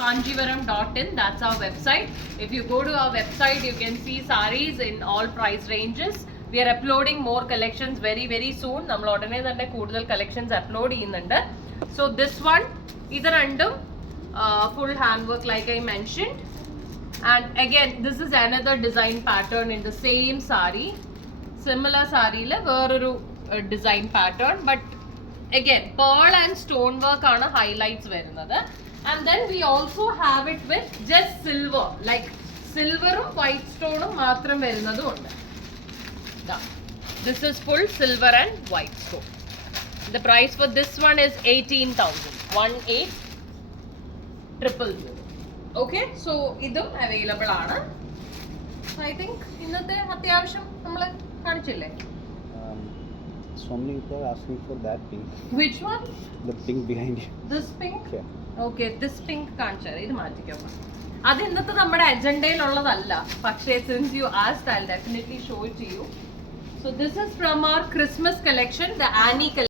Kanjivaram.in, that's our website. If you go to our website, you can see sarees in all price ranges. We are uploading more collections very very soon. നമ്മൾ ഉടനെ തന്നെ കൂടുതൽ collections upload ചെയ്യുന്നുണ്ട്. So this one, ഇത് രണ്ടും full handwork like I mentioned. And again, this is another design pattern in the same saree. Similar saree le വേറൊരു design pattern, but again pearl and stone work ആണ് highlights വരുന്നത്. And then we also have it with just silver, like silverum white stoneum മാത്രം വരുന്നതും ഉണ്ട്. This is full silver and white stone. The price for this one is 18,000. 18,000. Okay, so ഇതും available ആണ്. I think ഇന്നത്തെ അത്യാവശ്യം നമ്മൾ കാണിച്ചില്ലേ? So many people are asking for that pink. Which one? The pink behind you. This pink? Yeah. Okay, this pink കാണിച്ചാൽ ഇത് മാറ്റിക്കോ. അത് ഇന്നത്തെ നമ്മുടെ അജണ്ടയിലുള്ളതല്ല, പക്ഷേ since you asked, I'll definitely show it to you. So this is from our Christmas collection, the Annie collection.